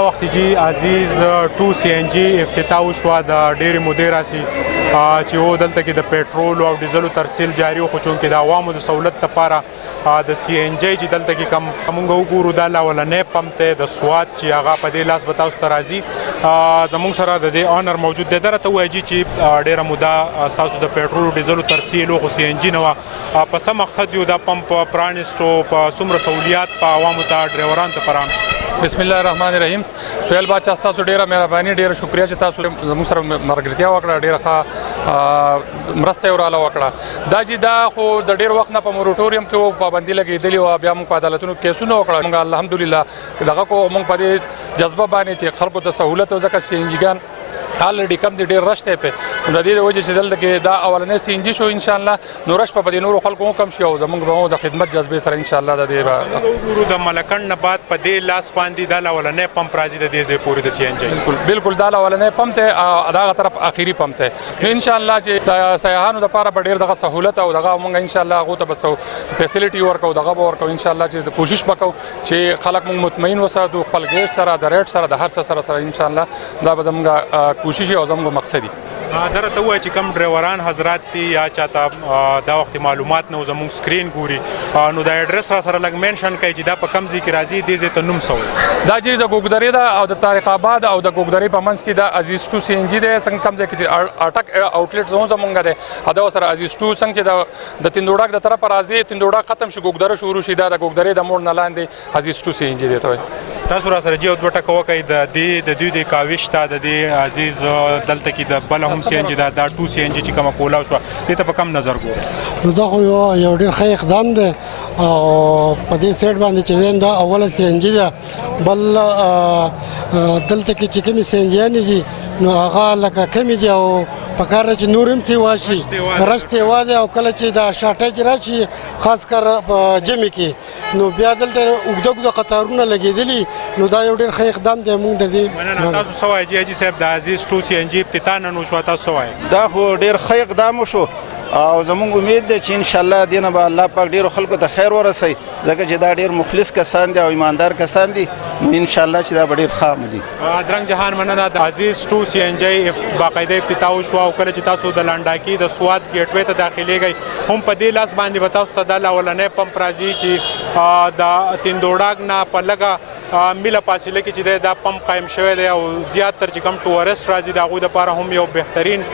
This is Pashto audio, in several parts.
دا وخت جی عزیز 2 CNG افتتاح وشوه د ډېرې مودې راسي چې و دلته کې د پېټرول او ډیزلو ترسیل جاري و خو چونکې د عوامو د سهولت لپاره د CNG چې دلته کې موږ وګورو دا اولنی پمپ دی د سوات چې هغه په دې لاس به تاسو ته راځي زموږ سره د دې آنر موجود دی دا راته ووایي چې ډېره موده ستاسو د پېټرول او ډیزلو ترسیل و خو CNG نه وه په څه مقصد یو دا پمپ پرانیستو په څومره سهولیات په عوامو ته ډرایورانو ته فراهم بسم الله الرحمن الرحیم سهیل باچا ستاسو ډیره مهرباني ډیره شکریا چې تاسو زموږ سره ملګرتیا وکړه ډیره ښه مرسته یې وراله وکړه دا چې دا خو د ډېر وخت نه په مورټوریم کې پابندي لګېدلې وه بیا موږ په عدالتونو کیسونه وکړه موږ الحمدلله دغه کو موږ په دې جذبه باندې چې خلکو ته سهولت او ځکه CNG ګان آلریډي کم دي ډېر رش دی پې نو د دې د وجې چې دلته کې دا اولنی CNG شو انشاءالله نو رش په دې نورو خلکو هم کم شي او زموږ به د خدمت جذبې سره انشاءالله د دې وګورو د ملکنډ نه بعد په دې لاس باندې دا اولنی پمپ راځي د دې ځای پورې د CNG بالکل دا اولنی پمپ دی دغه طرف اخري پمپ دی نو انشاءالله چې سیاحانو دپاره به ډېر دغه سهولت او دغه موږ انشاءالله هغو ته به فیسیلیټي ورکوو دغه به ورکوو انشاءالله چې کوشش به کوو چې خلک موږ مطمئن وساتو خپل ګیټ سره د ریټ سره د هر څه سره انشاءالله دا به زموږ کوشش او زموږ مقصدي دا راته ووایه چې کوم ډرایوران حضرات دي یا چاته دا وخت معلومات نه و زموږ سکرین ګوري نو دا اډرس را سره لږ مینشن کوي چې دا په کوم ځای کې راځي دې ځای ته نوم څه وایي دا چې د ګوګدرې ده او د طارق آباد او د ګوګدرې په منځ کې دا عزیز 2 CNG دی څنګه کوم ځای کې چې اټک آوټلیټ زموږ دی دا سره عزیز 2 څنګه چې د تندوډاک د طرفه راځي تندوډاک ختم شي ګوګدره شروع شي دا د ګوګدرې د موړ نه لاندې عزیز 2 CNG دی ته تاسو را سره جی او دوه ټکه وکړئ د دوی د کاوش ته د دې عزیز دلته کې د بله هم CNG دا 2 CNG چې کومه کولاو شوه دې ته په کم نظر ګورئ نو دا خو یو ډېر ښه اقدام دی او په دې سایډ باندې چې دا اوله CNG ده بل دلته کې چې کومې CNG دي نو هغه لکه کمې دي او په کار چې نور هم سیوا شي رش سیوا دی او کله چې دا شارټیج راشي خاص کر په جمع کې نو بیا دلته اوږده قطارونه لګېدلي نو دا یو ډېر ښه اقدام دی موږ د دې تاسو څه وایئ حاجي صاحب د عزیز 2 CNG افتتاح نن وشوه تاسو څه وایئ دا خو ډېر ښه اقدام وشو او زموږ امید دی چې انشاءالله دې نه به الله پاک ډېرو خلکو ته خیر ورسوي ځکه چې دا ډېر مخلص کسان دي او ایماندار کسان دي نو انشاءالله چې دا به ډېر ښه عملي درنګ جهان مننه د عزیز 2 CNG باقاعده افتتاح وشوه او کله چې تاسو د لنډاکي د سوات ګیټ وې ته داخلېږئ هم په دې لاس باندې به تاسو ته دا اولنی پمپ راځي چې د تندوډاک نه په لږه میله فاصله کې چې دا پمپ قایم شوی دی او زیاتر چې کوم ټورست راځي د هغوی دپاره هم یو بهترین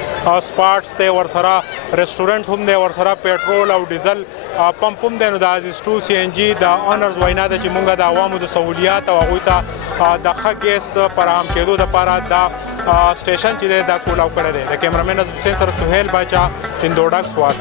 سپاټس دی ورسره رسټورنټ هم دی ورسره پېټرول او ډیزل پمپ هم دی نو د عزیز 2 CNG د آنرز وینا ده چې موږ د عوامو د سهولیات او هغوی ته د ښه ګیس فراهم کېدو دپاره دا سټیشن چې دی دا کولاو کړی دی د کیمرامین حسین سره سهیل باچا تندوډاک سوات